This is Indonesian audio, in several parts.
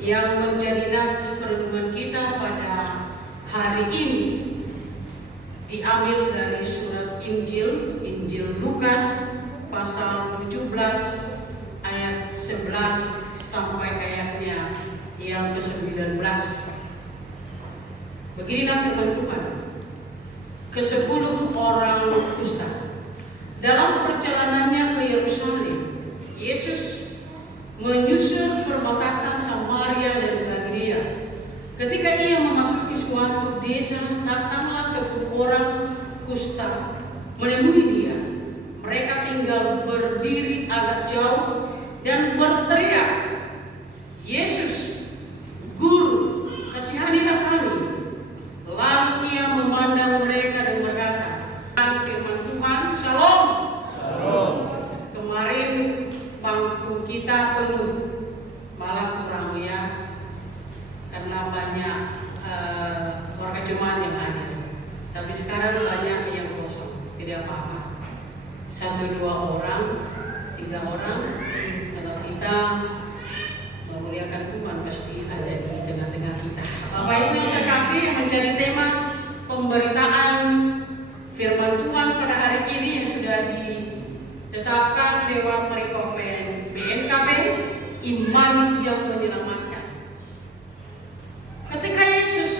yang menjadi nats perenungan kita pada hari ini diambil dari surat Injil Lukas pasal 17 ayat 11 sampai ayatnya yang ke-19. Beginilah firman Tuhan. Ke-10 orang kusta. Dalam perjalanannya ke Yerusalem, Yesus menyusur perbatasan Samaria dan Galilea. Ketika ia memasuki suatu desa, datanglah 10 orang kusta menemui dia. Mereka tinggal berdiri agak jauh dan berteriak, "Yesus, Guru, kasihanilah kami." Lalu ia memandang mereka dan berkata, firman Tuhan, Shalom. Shalom. Kemarin bangku kita penuh, malah kurang ya, karena banyak warga jemaat yang ada. Tapi sekarang banyak yang kosong, tidak apa-apa. 1-2 orang, 3 orang, kalau kita memuliakan Tuhan pasti ada di tengah-tengah kita. Bapak Ibu yang terkasih, yang menjadi tema pemberitaan firman Tuhan pada hari ini yang sudah ditetapkan lewat perikopen BNKB, iman yang menyelamatkan. Ketika Yesus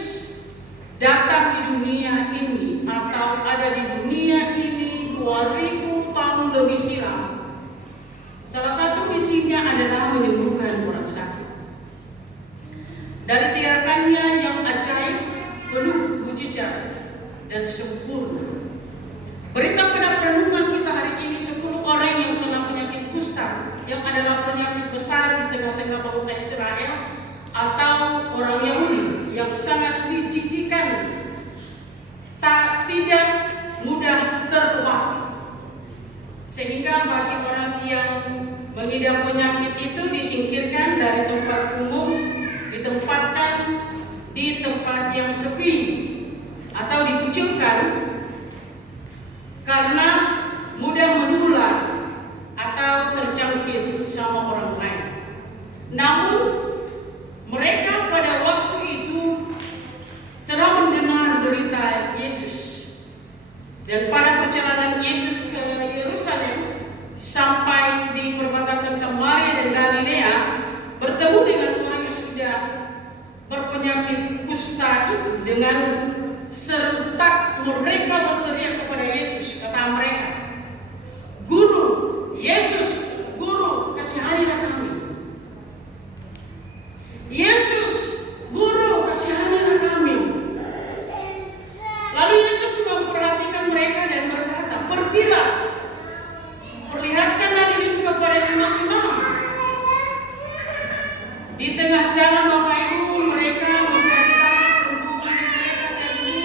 datang di dunia ini atau ada di dunia ini 2000 tahun lebih silam, salah satu misinya adalah menyembuhkan orang sakit. Dari tindakannya yang ajaib, penuh mujizat dan sempurna. Berita pada perenungan kita hari ini 10 orang yang kena penyakit kusta, yang adalah penyakit besar di tengah-tengah bangsa Israel atau orang Yahudi yang sangat dijijikkan, tidak mudah terobati. Sehingga bagi orang yang mengidap penyakit itu disingkirkan dari tempat umum, ditempatkan di tempat yang sepi atau dikucilkan karena mudah menular atau terjangkit sama orang lain. Namun mereka pada waktu itu telah mendengar berita Yesus, dan pada perjalanan Yesus ke Yerusalem sampai di perbatasan Samaria dan Galilea, bertemu dengan orang yang sudah berpenyakit kusta itu. Dengan serentak mereka berteriak kepada Yesus, kata mereka, "Guru, Yesus, Guru, kasihanilah kami. Yesus, Guru, kasihanilah kami." Lalu Yesus memperhatikan mereka dan berkata, "Pergilah, perlihatkanlah dirimu kepada imam-imam." Di tengah jalan Bapak Ibu, mereka menceritakan sembuh mereka tadi,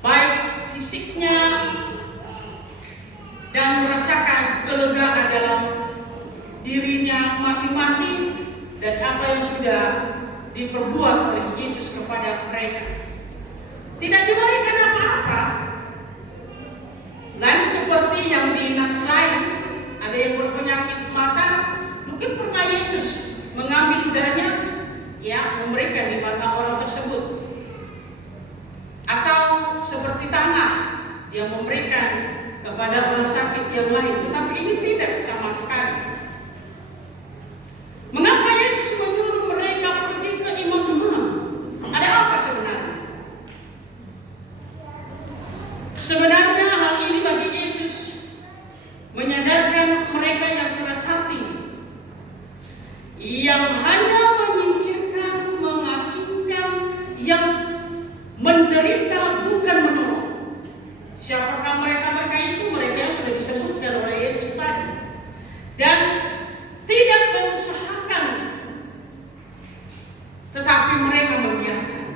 baik fisiknya dan merasakan kelegaan dalam dirinya masing-masing dan apa yang sudah diperbuat oleh Yesus kepada mereka. Tidak diberikan apa-apa. Lain seperti yang di nats lain, ada yang berpenyakit mata, mungkin pernah Yesus mengambil ludahnya, ya, memberikan di mata orang tersebut. Atau seperti tanah, dia memberikan kepada orang sakit yang lain. Tetapi ini tidak sama sekali. Mengapa Yesus menyuruh mereka pergi ke imam-imam? Ada apa sebenarnya? Sebenarnya hal ini bagi Yesus menyadarkan mereka yang keras hati, yang hanya menyingkirkan, mengasingkan, yang menderita bukan menolong. Siapakah mereka itu? Mereka yang sudah disebutkan oleh Yesus tadi, dan tidak mengusahakan, tetapi mereka membiarkan.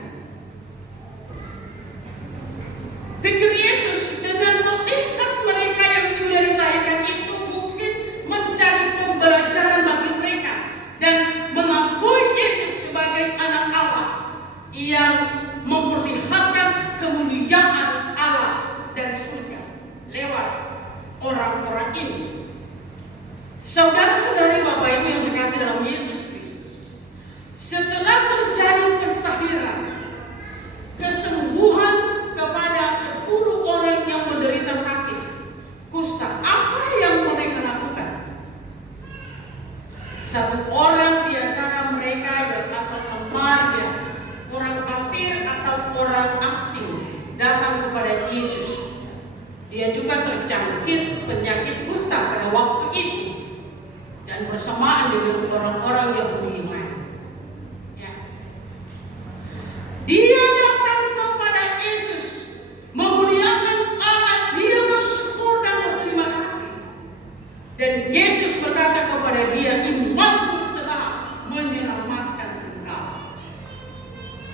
Pikir Yesus dengan melihat mereka yang sudah ditayangkan itu mungkin menjadi pembelajaran bagi mereka dan mengakui Yesus sebagai anak Allah yang memperlihatkan kemuliaan Allah dan surga lewat orang-orang ini. Saudara-saudari Bapak Ibu yang dikasih dalam Yesus Kristus,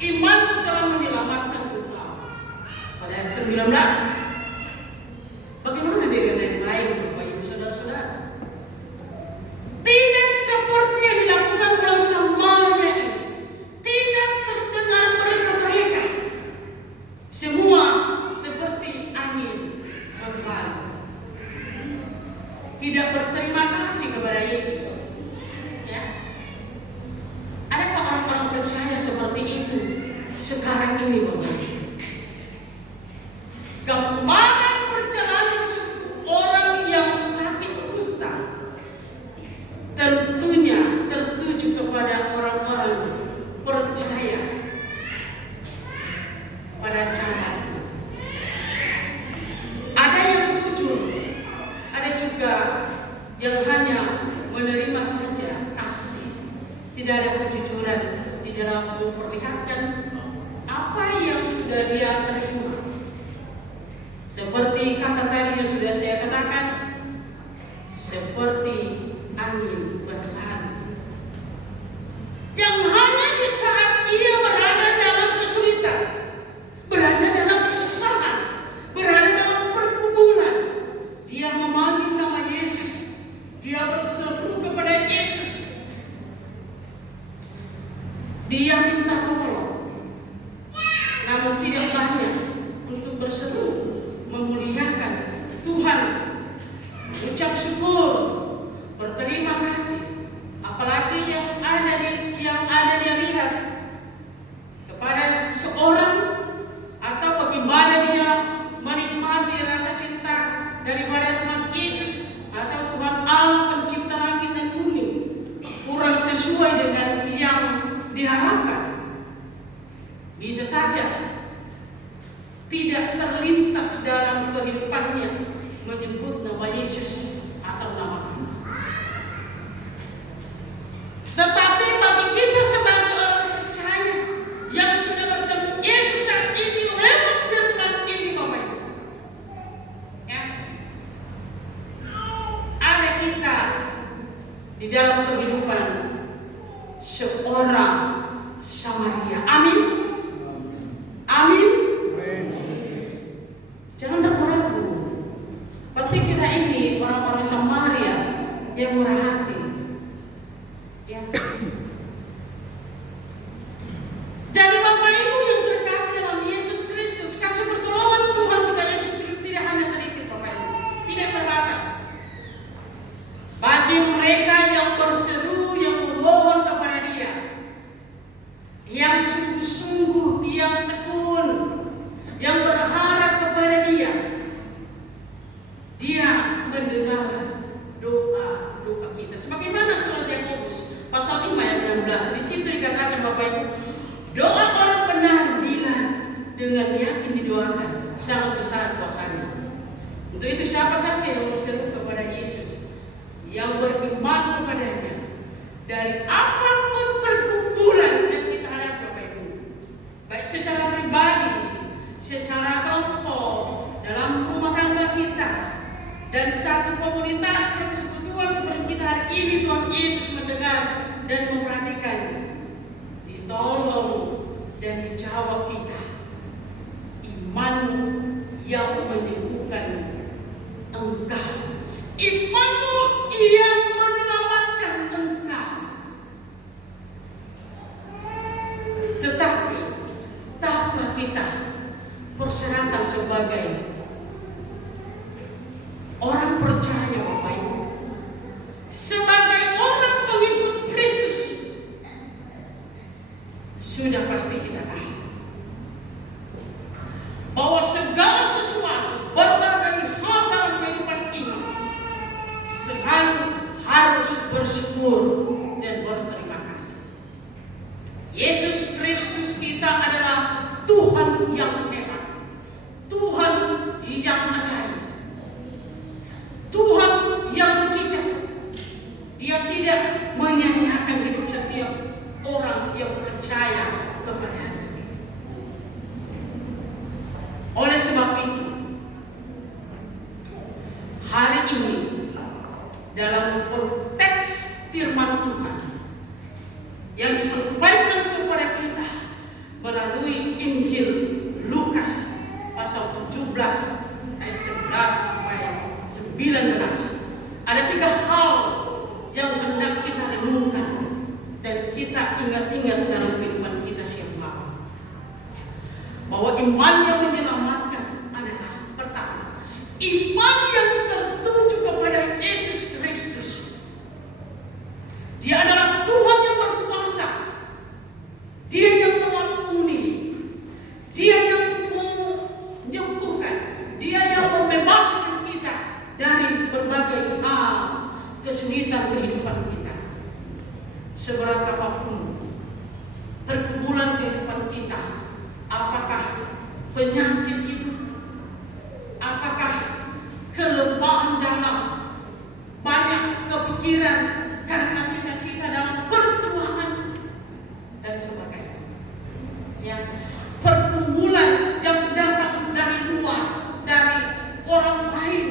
Iman telah menyelamatkan engkau. Pada ayat 19. Bagaimana dengan yang lain, Bapak Ibu Saudara-saudara? Tidak seperti yang dilakukan orang Samaria ini. Tidak terdengar mereka. Semua seperti angin berlalu. Tidak berterima kasih kepada Yesus. Ya. Adakah orang-orang percaya seperti itu sekarang ini, Bapak? Gambaran perjalanan orang yang sakit kusta tentunya tertuju kepada orang-orang percaya pada zaman. Ada yang jujur, ada juga yang hanya menerima saja kasih. Tidak ada kejujuran di dalam memperlihatkan apa yang sudah dia terima. Seperti kata tadi yang sudah saya katakan, seperti angin berlalu. Yang hanya di saat ia berada dalam kesulitan, berada dalam kesusahan, berada dalam pergumulan, dia memanggil nama Yesus, dia berseru kepada Yesus, dia minta tolong, namun tidak banyak untuk berseru memuliakan Tuhan, ucap syukur, berterima kasih. Apalagi yang ada dia lihat kepada seseorang, atau bagaimana dia menikmati rasa cinta daripada Tuhan Yesus atau Tuhan Allah pencipta langit dan bumi kurang sesuai dengan yang diharapkan. Bisa saja tidak terlintas dalam kehidupannya menyebut nama Yesus atau nama Allah. Tetapi bagi kita sebagai orang percaya yang sudah bertemu Yesus saat ini lewat firman ini, Bapak Ibu, ya, ada kita di dalam kehidupan seorang Samaria. Amin. Amin. Jangan ragu-ragu. Pasti kita ini orang-orang Samaria yang murah hati. Ya. Jadi Bapak Ibu yang terkasih dalam Yesus Kristus, kasih pertolongan Tuhan kita Yesus Kristus tidak hanya sedikit, Bapak Ibu, tidak terbatas. Bagi mereka yang berseru, yang memohon kepada Dia, yang sungguh-sungguh, yang tekun, yang berharap kepada Dia, Dia mendengar doa kita. Sebagaimana surat Yakobus pasal 5 ayat 16, di situ dikatakan, Bapak Ibu, doa orang benar bila dengan yakin didoakan sangat besar kuasanya. Untuk itu siapa saja yang berseru kepada Yesus, yang beriman kepadanya, dari apapun pergumulan yang kita hadapi, Bapak Ibu, baik secara pribadi, secara kelompok, dalam rumah tangga kita, dan satu komunitas persekutuan seperti kita hari ini, Tuhan Yesus mendengar dan memperhatikan, ditolong dan dijawab kita. Iman yang menyembuhkan engkau, imanmu yang menyelamatkan engkau. Tetapi tahukah kita persyaratan sebagai orang percaya, Bapak Ibu, sebagai orang pengikut Kristus, sudah pasti kita tahu bahwa segala sesuatu, berbagai hal dalam kehidupan kita, selalu harus bersyukur dan berterima kasih. Yesus Kristus kita adalah Tuhan yang hebat, Tuhan yang ajaib, Tuhan yang mujizat. Dia tidak menyanyiakan hidup setiap orang yang percaya kepada-Nya. Oleh sebab itu, hari ini dalam konteks firman Tuhan yang disampaikan kepada kita melalui Injil Lukas pasal 17 ayat 11 sampai 19. Ada 3 hal yang hendak kita renungkan dan kita ingat-ingat dalam kehidupan kita setiap malam. Bahwa iman yang menyelamatkan adalah pertama, iman yang tertuju kepada Yesus Kristus. Dia adalah Tuhan yang berkuasa. Dia yang mengampuni. Dia yang menyembuhkan. Dia yang membebaskan kita dari berbagai hal kesulitan kehidupan kita. Seberat apapun pergumulan kehidupan kita, apakah penyakit itu, apakah kelemahan dalam banyak kepikiran karena cita-cita dalam perjuangan dan sebagainya. Ya, pergumulan yang datang dari luar, dari orang lain.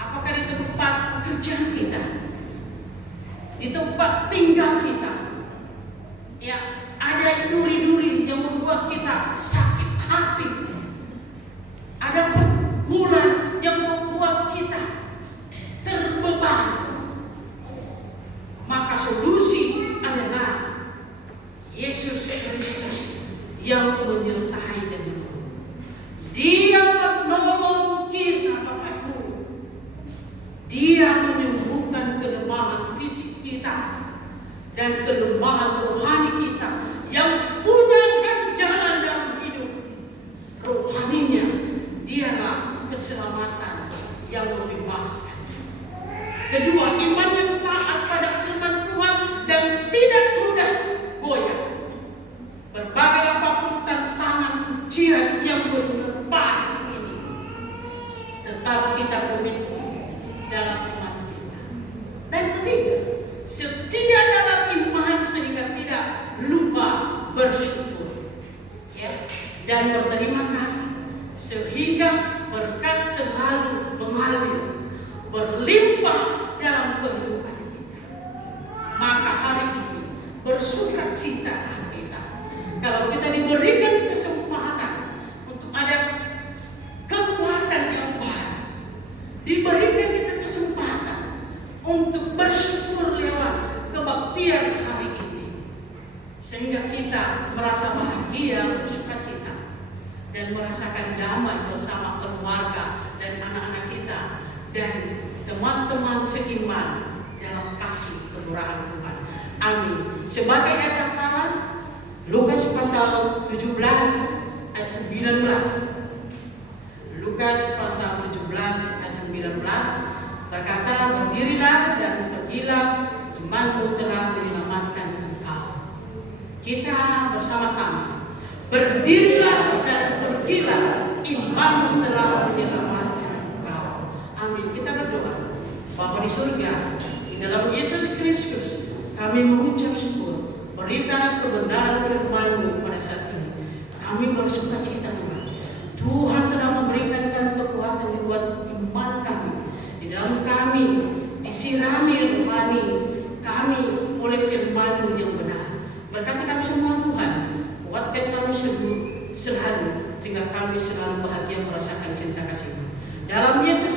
Apakah di tempat pekerjaan kita, di tempat tinggal kita, ya, ada duri-duri yang membuat kita sakit hati. Ada pergumulan yang membuat kita terbeban. Maka solusi adalah Yesus Kristus yang menyertai dan menolong. Dia menolong kita, Bapak Ibu. Dia menyembuhkan kelemahan fisik kita dan kelemahan rohani kita yang punya jalan dalam hidup. Rohaninya dialah keselamatan yang membebaskan. Kedua, iman yang taat pada firman Tuhan dan tidak mudah goyah. Berbagai apapun tantangan ujian yang menerpa ini, tetap kita komitmen dalam iman kita. Dan ketiga, setia dalam iman sehingga tidak lupa bersyukur, ya, dan berterima kasih sehingga berkat selalu mengalir berlimpah dalam kehidupan kita. Maka hari ini bersuka cita kita kalau kita diberikan kesempatan untuk ada kekuatan yang baru, diberikan kita kesempatan untuk bersyukur lewat kebaktian hari ini, sehingga kita merasa bahagia, bersuka cita, dan merasakan damai bersama keluarga dan anak-anak kita dan teman-teman seiman dalam kasih kemurahan Tuhan. Amin. Sebagai ayat hafalan Lukas pasal 17 ayat 19. Lukas pasal 17 ayat 19 berkata, berdirilah dan pergilah, imanmu telah menyelamatkan engkau. Kita bersama-sama, berdirilah dan pergilah, imanmu telah menyelamatkan engkau. Amin. Kita berdoa. Bapa di surga, di dalam Yesus Kristus kami mengucap syukur berita kebenaran firman-Mu pada saat ini. Kami bersuka cita Tuhan. Tuhan telah memberikan kekuatan buat iman kami. Di dalam kami disirami rohani kami oleh firman-Mu yang benar. Berkati kami semua Tuhan. Kuatkan kami selalu sehingga kami selalu bahagia merasakan cinta kasih-Mu. Dalam Yesus